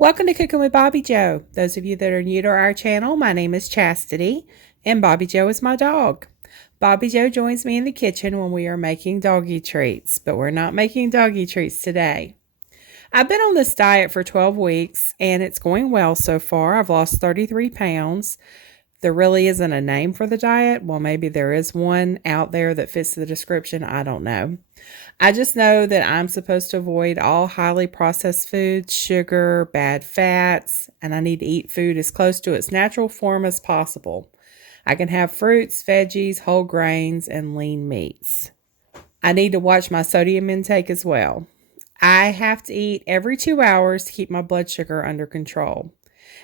Welcome to Cooking with Bobbi Jo. Those of you that are new to our channel, my name is Chastity, and Bobbi Jo is my dog. Bobbi Jo joins me in the kitchen when we are making doggy treats, but we're not making doggy treats today. I've been on this diet for 12 weeks, and it's going well so far. I've lost 33 pounds. There really isn't a name for the diet. Well, maybe there is one out there that fits the description. I don't know. I just know that I'm supposed to avoid all highly processed foods, sugar, bad fats, and I need to eat food as close to its natural form as possible. I can have fruits, veggies, whole grains, and lean meats. I need to watch my sodium intake as well. I have to eat every 2 hours to keep my blood sugar under control.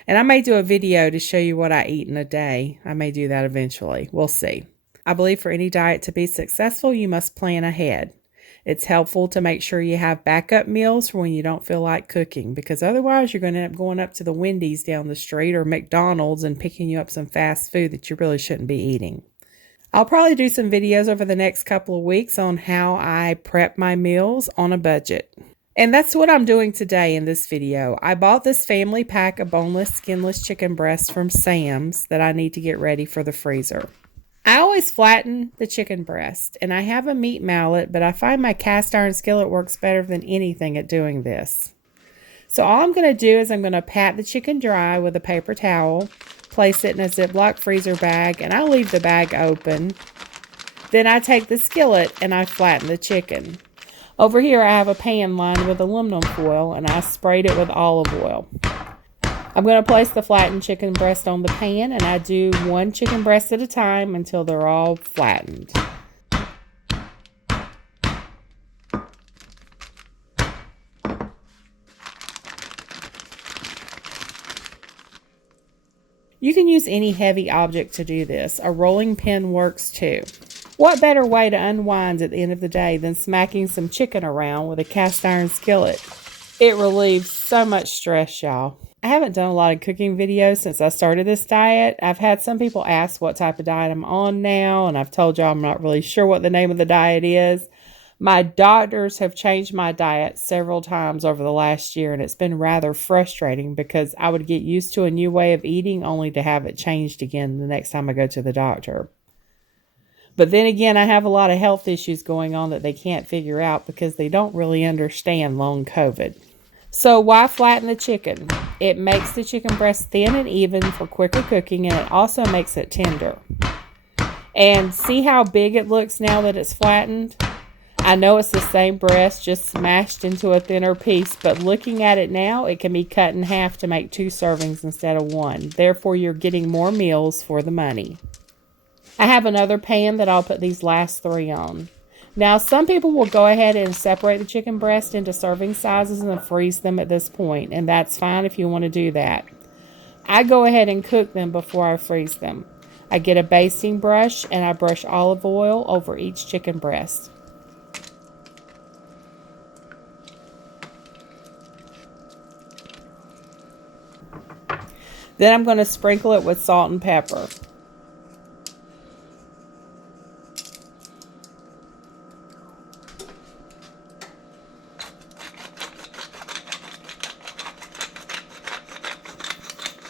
And I may do a video to show you what I eat in a day. I may do that eventually. We'll see. I believe for any diet to be successful, you must plan ahead. It's helpful to make sure you have backup meals for when you don't feel like cooking, because otherwise you're going to end up going up to the Wendy's down the street or McDonald's and picking you up some fast food that you really shouldn't be eating. I'll probably do some videos over the next couple of weeks on how I prep my meals on a budget. And that's what I'm doing today in this video. I bought this family pack of boneless, skinless chicken breasts from Sam's that I need to get ready for the freezer. I always flatten the chicken breast, and I have a meat mallet, but I find my cast iron skillet works better than anything at doing this. So all I'm going to do is I'm going to pat the chicken dry with a paper towel, place it in a Ziploc freezer bag, and I leave the bag open. Then I take the skillet and I flatten the chicken. Over here I have a pan lined with aluminum foil, and I sprayed it with olive oil. I'm going to place the flattened chicken breast on the pan, and I do one chicken breast at a time until they're all flattened. You can use any heavy object to do this. A rolling pin works too. What better way to unwind at the end of the day than smacking some chicken around with a cast iron skillet? It relieves so much stress, y'all. I haven't done a lot of cooking videos since I started this diet. I've had some people ask what type of diet I'm on now, and I've told y'all I'm not really sure what the name of the diet is. My doctors have changed my diet several times over the last year, and it's been rather frustrating because I would get used to a new way of eating only to have it changed again the next time I go to the doctor. But then again, I have a lot of health issues going on that they can't figure out because they don't really understand long COVID. So why flatten the chicken? It makes the chicken breast thin and even for quicker cooking, and it also makes it tender. And see how big it looks now that it's flattened? I know it's the same breast, just smashed into a thinner piece, but looking at it now, it can be cut in half to make 2 servings instead of 1. Therefore, you're getting more meals for the money. I have another pan that I'll put these last 3 on. Now, some people will go ahead and separate the chicken breast into serving sizes and freeze them at this point, and that's fine if you want to do that. I go ahead and cook them before I freeze them. I get a basting brush and I brush olive oil over each chicken breast. Then I'm going to sprinkle it with salt and pepper.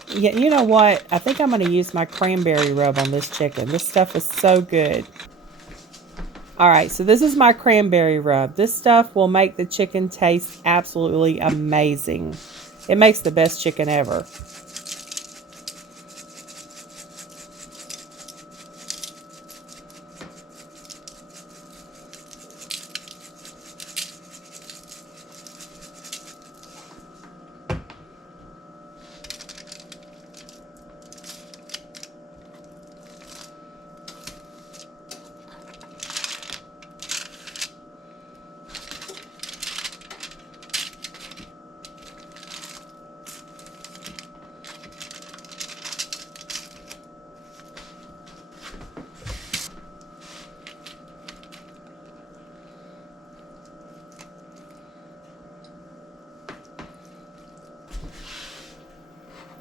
Yeah, you know what? I think I'm going to use my cranberry rub on this chicken. This stuff is so good. Alright, so this is my cranberry rub. This stuff will make the chicken taste absolutely amazing. It makes the best chicken ever.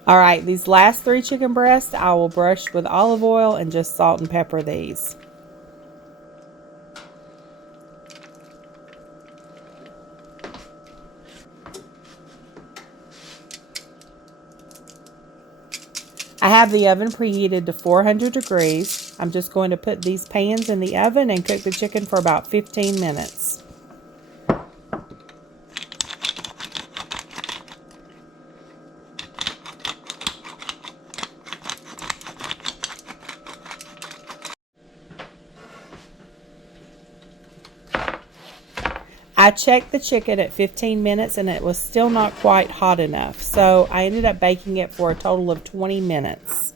All right, these last 3 chicken breasts, I will brush with olive oil and just salt and pepper these. I have the oven preheated to 400 degrees. I'm just going to put these pans in the oven and cook the chicken for about 15 minutes. I checked the chicken at 15 minutes and it was still not quite hot enough, so I ended up baking it for a total of 20 minutes.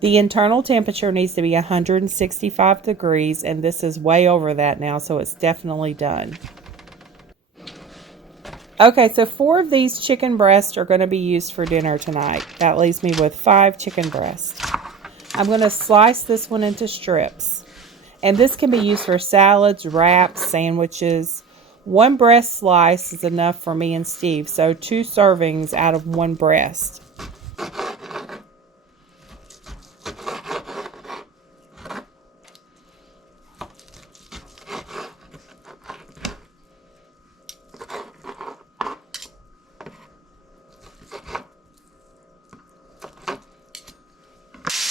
The internal temperature needs to be 165 degrees, and this is way over that now, so it's definitely done. Okay, so 4 of these chicken breasts are going to be used for dinner tonight. That leaves me with 5 chicken breasts. I'm going to slice this one into strips. And this can be used for salads, wraps, sandwiches. 1 breast slice is enough for me and Steve, so 2 servings out of 1 breast.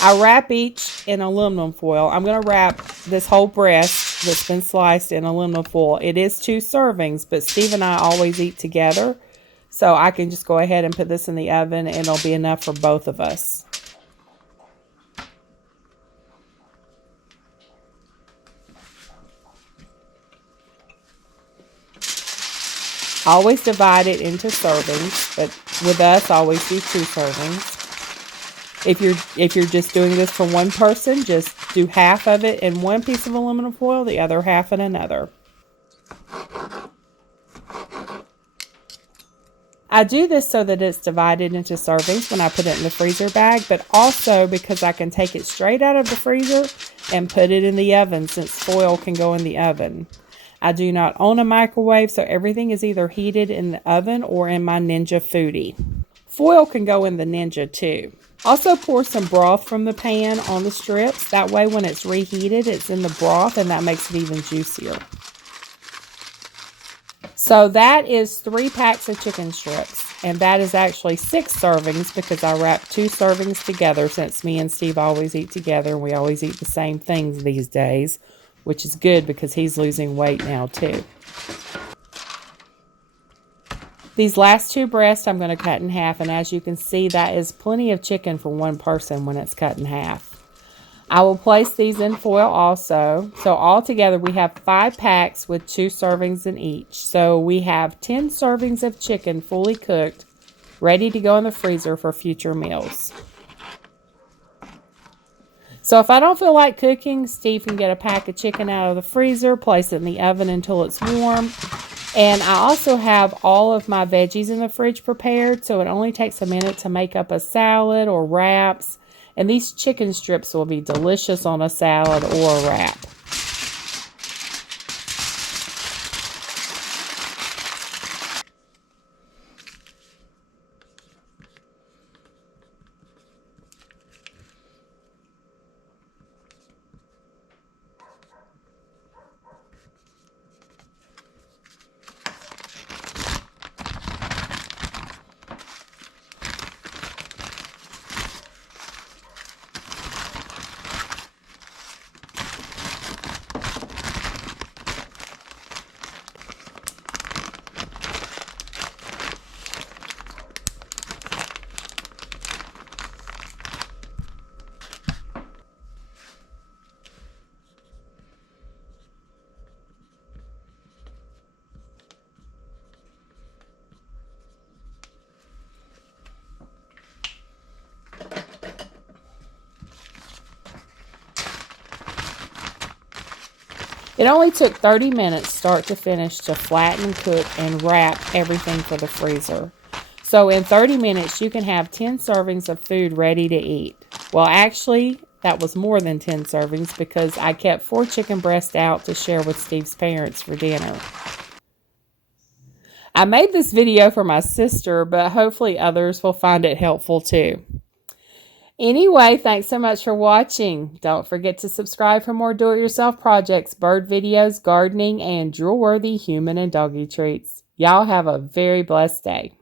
I wrap each in aluminum foil. I'm going to wrap this whole breast that's been sliced in aluminum foil. It is 2 servings, but Steve and I always eat together. So I can just go ahead and put this in the oven and it'll be enough for both of us. I always divide it into servings, but with us, I always do 2 servings. If you're just doing this for 1 person, just do half of it in 1 piece of aluminum foil, the other half in another. I do this so that it's divided into servings when I put it in the freezer bag, but also because I can take it straight out of the freezer and put it in the oven, since foil can go in the oven. I do not own a microwave, so everything is either heated in the oven or in my Ninja Foodie. Foil can go in the Ninja too. Also pour some broth from the pan on the strips. That way when it's reheated, it's in the broth and that makes it even juicier. So that is 3 packs of chicken strips. And that is actually 6 servings because I wrapped 2 servings together, since me and Steve always eat together and we always eat the same things these days, which is good because he's losing weight now too. These last 2 breasts I'm going to cut in half, and as you can see, that is plenty of chicken for 1 person when it's cut in half. I will place these in foil also. So altogether we have 5 packs with 2 servings in each. So we have 10 servings of chicken fully cooked, ready to go in the freezer for future meals. So if I don't feel like cooking, Steve can get a pack of chicken out of the freezer, place it in the oven until it's warm. And I also have all of my veggies in the fridge prepared, so it only takes a minute to make up a salad or wraps. And these chicken strips will be delicious on a salad or a wrap. It only took 30 minutes start to finish to flatten, cook, and wrap everything for the freezer. So in 30 minutes, you can have 10 servings of food ready to eat. Well, actually, that was more than 10 servings because I kept 4 chicken breasts out to share with Steve's parents for dinner. I made this video for my sister, but hopefully others will find it helpful too. Anyway, thanks so much for watching. Don't forget to subscribe for more do-it-yourself projects, bird videos, gardening, and drool-worthy human and doggy treats. Y'all have a very blessed day.